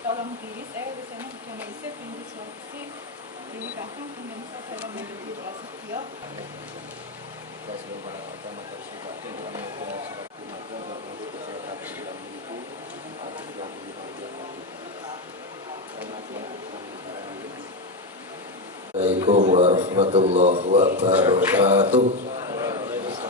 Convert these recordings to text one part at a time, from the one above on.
Tolong diri saya di sana Indonesia pindah Sulawesi ini kakak Indonesia saya menjadi prasetyo. Assalamualaikum warahmatullahi wabarakatuh.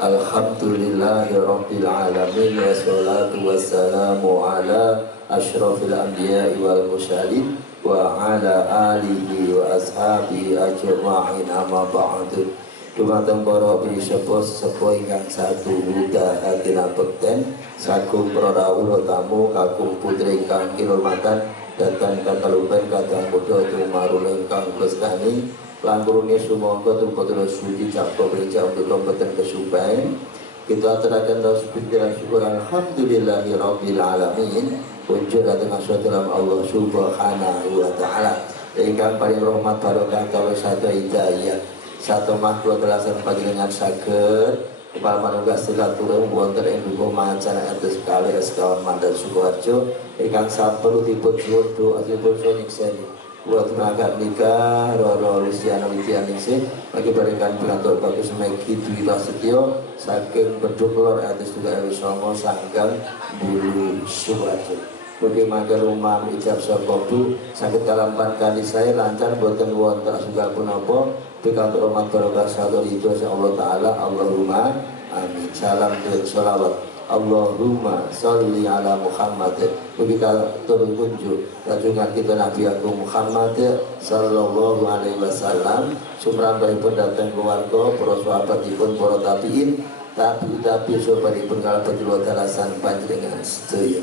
Alhamdulillahi rabbil alamin, wassalatu wassalamu ala asyrafil anbiya'i wal mursalin wa ala alihi wa ashabihi ajma'in, amma ba'du. Dumateng para sepo ingkang satu huda hatina bekten sagung para rawuh tamu kakung putri ingkang kinurmatan datang katalupen kadang bodho tumaru ingkang bestani langkurune sumangga tumpatula suci cakra beja untuk kompeten kesubahan. Kita aturaken tasbih syukur alhamdulillahi rabbil alamin. Punjul datang dalam Allah subhanahu wa ta'ala ingkang paling rahmat barokah kawula satu hidayah satu makhluk telasan panjenengan saged kepala manunggal silaturahmi wonten ing dukuh mancana atus kalih sekawan mandan Sukoharjo ingkang saperlu dipun nyuwun doa dipun sunikseni buat tenaga nikah Roro Luciana Widianingsih bagi berikan pikantuk bagus Megi Dwi Prasetyo saking Beduk Lor atus juga Ewi Songo Sanggang Bulu Sukoharjo. Bagaimana rumah ijab sokobu sakit kalampan kali saya lancar buatan wonten sugal punapa pikantuk rahmat barokah satu itu Allah Ta'ala. Allahumma amin. Salam dan sholawat Allahumma sholli ala Muhammad. Begitu turun kunjuk rajungan kita Nabi Agung Muhammad sallallahu alaihi wasallam sumrambahipun datang keluarga para sahabatipun para tabiin tapi sahabatipun kalabat luwih dalasan panjenengan sedaya.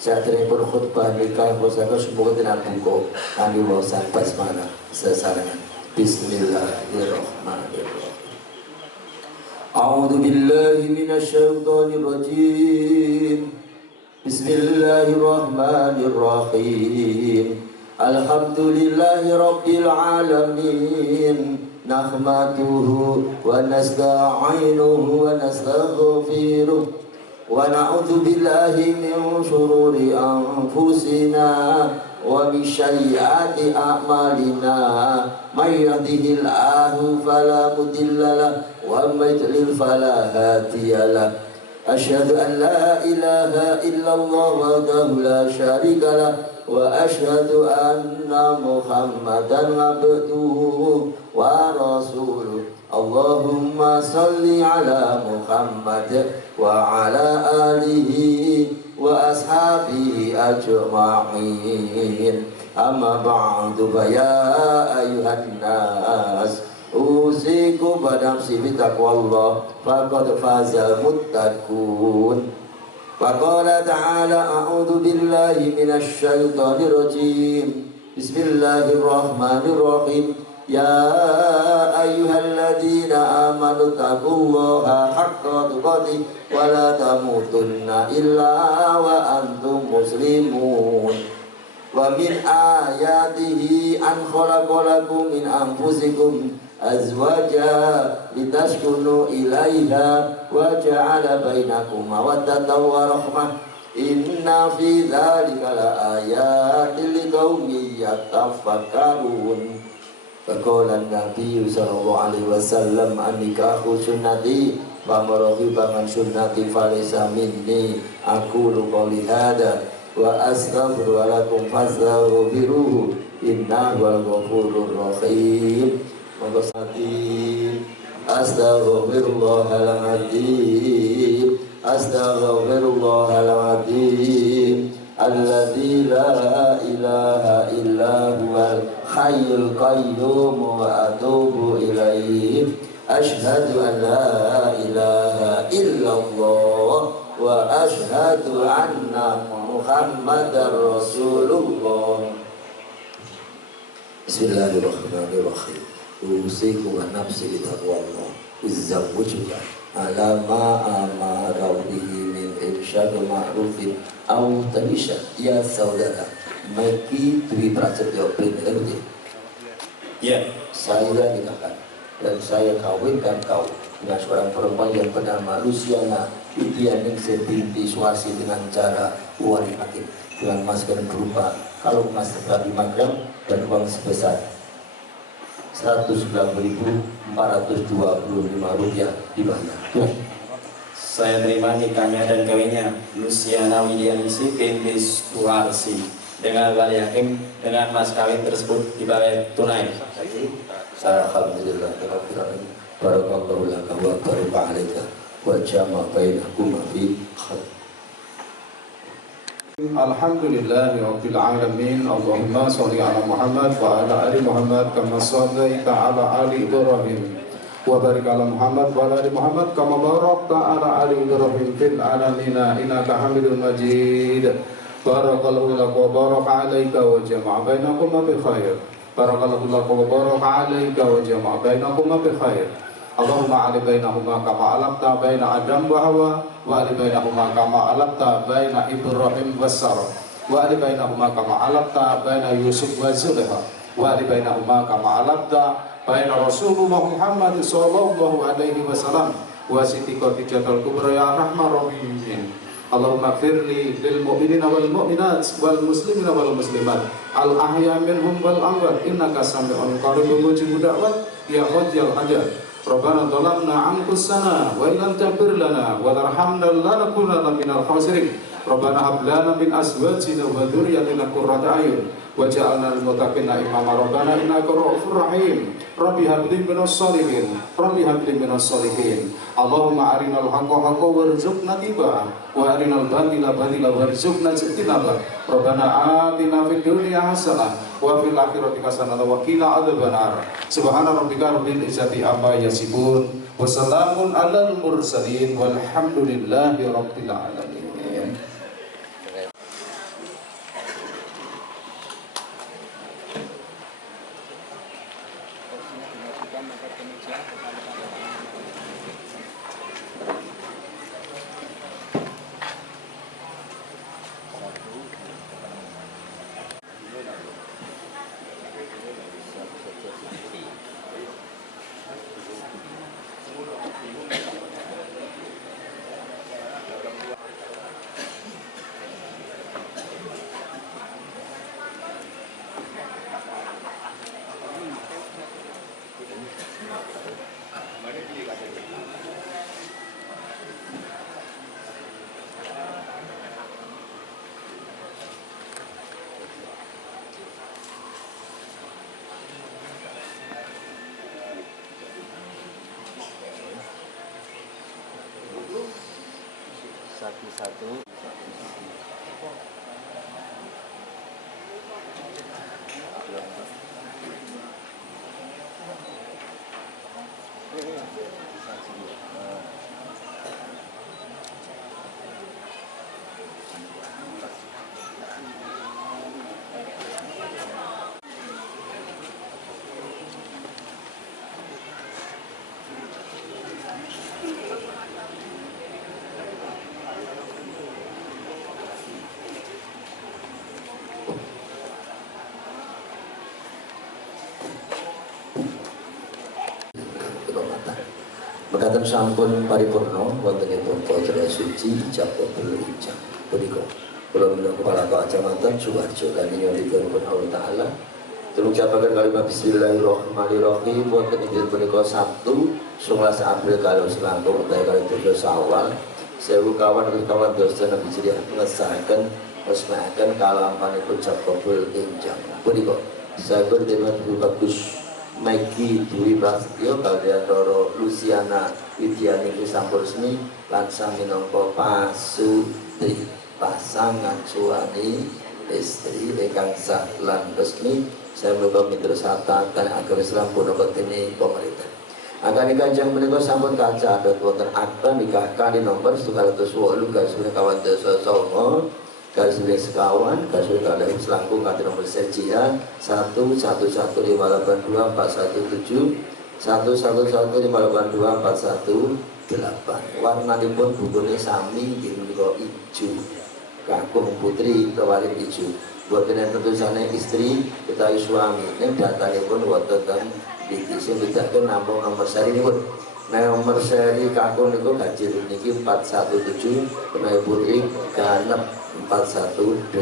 Saat ini pun khutbah nikah pusaka semoga tidak buku kami wawasan basmala sesarangan. Bismillahirrahmanirrahim. A'udzu billahi minasyaitonir rajim. Bismillahirrahmanirrahim. Alhamdulillahi rabbil alamin. Nahmaduhu wa nasta'inuhu wa nastaghfiruh. Wa na'udzu billahi min shururi anfusina wa min sayyiati a'malina may yahdihillahu fala mudilla lahu wa may yudlil fala hadiya lahu أشهد أن لا إله إلا الله وحده لا شريك له وأشهد أن محمدا عبده ورسوله اللهم صل على محمد وعلى آله وأصحابه أجمعين أما بعد فيا أيها الناس أوصيكم ونفسي بتقوى الله فقد فاز المتقون وقال تعالى أعوذ بالله من الشيطان الرجيم بسم الله الرحمن الرحيم يا أيها الذين آمنوا اتقوا الله حق تقاته ولا تموتن إلا وأنتم مسلمون ومن آياته أن خلق لكم من أنفسكم أزواجا لتسكنوا إليها وجعل بينكم مودة ورحمة إن في ذلك لآيات لقوم يتفكرون فقال النبي صلى الله عليه وسلم النكاح سنتي فمن رغب عن سنتي فليس مني أقول قولي هذا وأستغفر لكم فاستغفروه إنه هو الغفور الرحيم Astaghfirullahaladzim Astaghfirullahaladzim Alladzi la ilaha illa huwal hayyul qayyum wa atubu ilaih Ashhadu an la ilaha illallah wa ashhadu anna Muhammadar Rasulullah. Bismillahirrahmanirrahim. Usiku wa nafsi bitaqwallah Izzawujuka ala ma amara bihi min irsyad ma'rufin au tanisha. Ya saudara Meki Dwi Prasetyo bin RT. Ya, saya nikahkan dan saya kawinkan kau dengan seorang perempuan yang bernama Luciana Idianingsih binti Swasi dengan cara wali hakim dengan mas kawin berupa kalung emas tebal 5 gram dan uang sebesar Rp190.425 dibayar. Saya terima nikahnya dan kawinnya Luciana Widianingsih binti Suwarsi dengan wali hakim dengan mas kawin tersebut dibayar tunai. Alhamdulillah barakallahu laka wa baraka alaika wa jama'a bainakuma fi khair. Alhamdulillahi Rabbil Alamin. Allahumma salli ala Muhammad wa ala ali Muhammad kama sallaita ala ali Ibrahim wa barik ala Muhammad wa ala ali Muhammad kama barakta ala ali Ibrahim fil alamin innaka Hamidum Majid. Barakallahu laka wa baraka alaika wa jama'a bainakuma bi khair. Barakallahu laka wa baraka alaika wa jama'a bainakuma bi khair. Allahumma ali bainahuma kama alaqta baina Adam wa Hawa wa ali bainahuma kama alaqta baina Ibrahim wa Sarah wa ali bainahuma kama alaqta baina Yusuf wa Zulaiha wa ali bainahuma kama alaqta baina Rasulullah Muhammad sallallahu alaihi wasallam wa Siti Khadijatul Kubra ya Rahman Rahim. Allahumma firli lil mu'minina wal mu'minat wal muslimina wal muslimat al ahya minhum wal amwat innaka sami'un qaribun mujibud da'wat ya qadiyal hajat. Rabbana dhalamna anfusana wa illam taghfir lana wa tarhamna lanakunanna minal khasirin. Rabbana hab lana min azwajina wa dhurriyyatina qurrata a'yun waj'alna lil muttaqina imama. Rabbana innaka ra'ufur rahim. Rabbi hab li minas shalihin. Rabbi hab li minas shalihin. Allahumma arinal haqqa haqqan warzuqna ittiba'ah wa arinal batila batila warzuqna ijtinabah. Rabbana atina fid dunya hasanah wa fil akhirati hasanah wa qina adzabannar. Subhana rabbika rabbil izzati amma yasifun wa salamun alal mursalin walhamdulillahi rabbil alamin. satu. Mekaten sampun paripurna wontenipun Putra Suci Jabobul Ijab punika kula minangka kepala kecamatan Suwarjo lan nyuwun Allah taala tumujabaken kalimat bismillahirrahmanirrahim wonten inggih punika Sabtu 11 April kalih selangkung utawi kalih 3 Syawal 1000 kawan dosa Nabi Hijriah ngesahaken musnahaken kalampanipun Jabobul Ijab punika sampun dewan bagus Maiki Dwi Prasetyo kaliyan Roro Luciana Widiani Sampur Resmi lan sami minangka pasutri pasangan suami istri ingkang sah lan resmi saya menika mitra satakan agar Islam punapa dene pemerintah. Akan kanjeng menika sampun kaca adat wonten akta nikah kali nomor 108 garis kawan desa Songo garis sekawan garis kalih selangkung kali nomor sejian 1115824117 1115824118 warnanipun bukune sami inggih menika ijo kakung putri kewali ijo boten enten tulisane istri utawi suami ning datanipun wonten ten iki sing bedaken namung nomor serinipun. Nomor seri kakung niku ganjil niki 417 menawi putri ganep 418.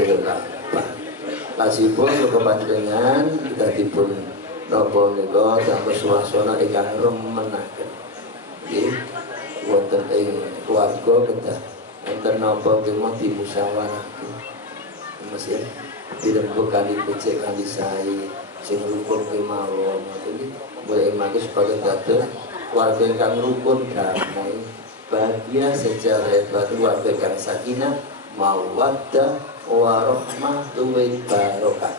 Pasipun kepanjenengan kita dipun napa nika damel suasana ingkang remenaken. Nggih wonten ing keluarga kedah enten napa kemawon dimusyawarahke. Mesir dirembuk kali becik kali sae sing rukun kemawon ngoten mulai mangke sebagai dados keluarga ingkang rukun damai bahagia secara batu warga ingkang sakinah mawaddah warahmah tuwih barokah.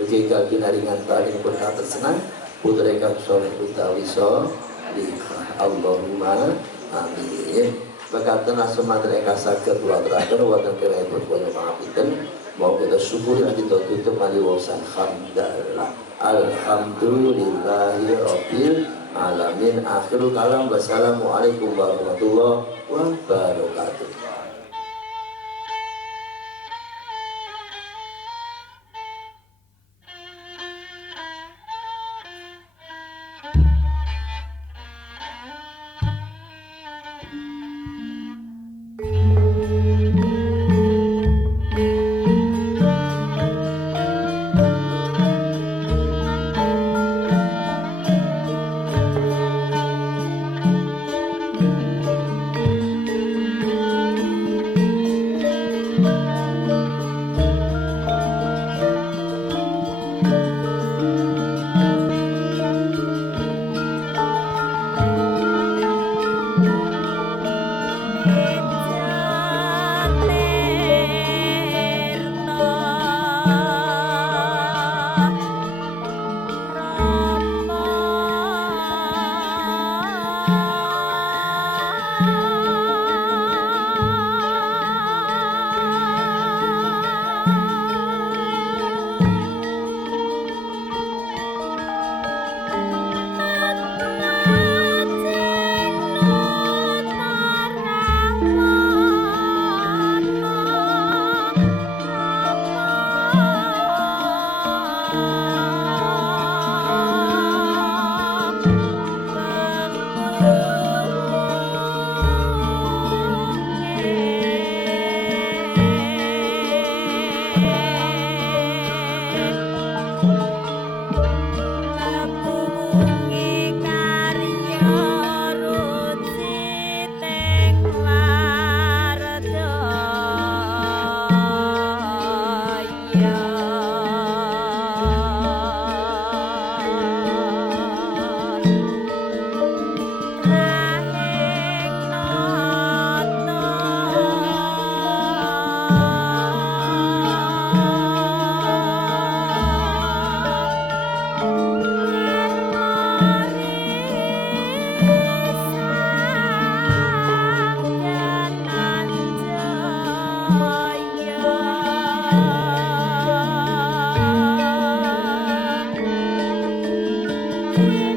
Rezeki kalian ringan paling pun senang putra ingkang soleh utawi salihah. Allahumma amin. Mekaten asmaten ingkang saged wateraken wonten kirapun punya pangapunten mau kita syukur dan kita tutup mali wasan hamdalah alhamdulillahi rabbil alamin. Akhirul kalam wassalamualaikum warahmatullahi wabarakatuh. Amin.